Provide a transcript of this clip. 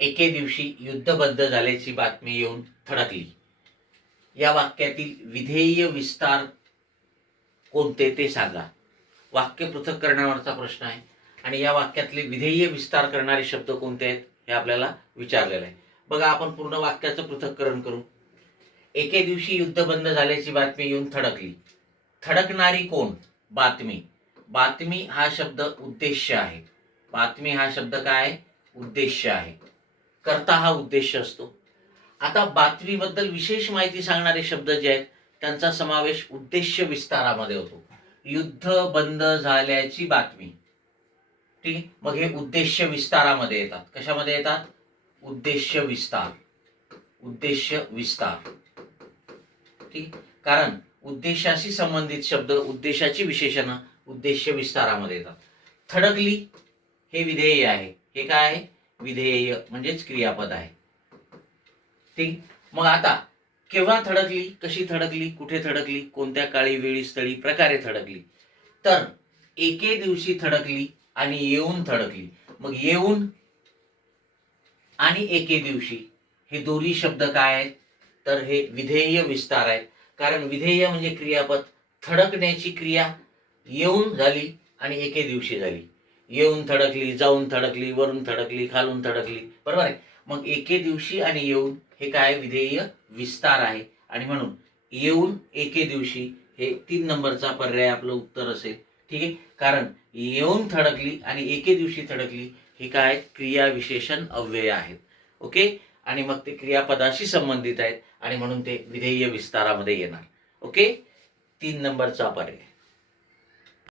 एके दिवशी युद्ध बंद झाल्याची बातमी येऊन थडकली. या वाक्यातील विधेय विस्तार कोणते ते सांगा. वाक्य पृथक्करणावरचा प्रश्न आहे आणि या वाक्यातले विधेय विस्तार करणारे शब्द कोणते आहेत हे आपल्याला विचारलेलं आहे. बघा, आपण पूर्ण वाक्याचं पृथक्करण करू. एके दिवशी युद्ध बंद झाल्याची बातमी येऊन थडकली. थडकणारी कोण? बातमी. बातमी हा शब्द उद्देश्य आहे. बातमी हा शब्द काय? उद्देश्य आहे. कर्ता हा उद्देश्य असतो. आता बातमीबद्दल विशेष माहिती सांगणारे शब्द जे आहेत त्यांचा समावेश उद्देश्य विस्तारामध्ये होतो. युद्ध बंद झाल्याची बातमी, ठीक. मग हे उद्देश्य विस्तारामध्ये येतात. कशामध्ये येतात? उद्देश्य विस्तार. उद्देश्य विस्तार, ठीक. कारण उद्देशाशी संबंधित शब्द, उद्देशाची विशेषणं उद्देश्य विस्तारामध्ये येतात. थडकली हे विधेय आहे. हे काय आहे? विधेय म्हणजेच क्रियापद आहे, ठीक. मग आता केव्हा थडकली, कशी थडकली, कुठे थडकली, कोणत्या काळी, वेळी, स्थळी, प्रकारे थडकली? तर एके दिवशी थडकली आणि येऊन थडकली. मग येऊन आणि एके दिवशी हे दोन्ही शब्द काय आहेत? तर हे विधेय विस्तार आहेत. कारण विधेय म्हणजे क्रियापद. थडकण्याची क्रिया येऊन झाली आणि एके दिवशी झाली. येऊन थडकली, जाऊन थडकली, वरून थडकली, खालून थडकली, बरोबर आहे. मग एके दिवशी आणि येऊन हे काय? विधेय विस्तार आहे. आणि म्हणून येऊन एके दिवशी हे 3 नंबरचा पर्याय आपलं उत्तर असेल, ठीक आहे. कारण येऊन थडकली आणि एके दिवशी थडकली हे काय? क्रिया विशेषण अव्यय आहेत. ओके. आणि मग ते क्रियापदाशी संबंधित आहेत आणि म्हणून ते विधेय विस्तारामध्ये येणार. ओके. 3 नंबरचा पर्याय.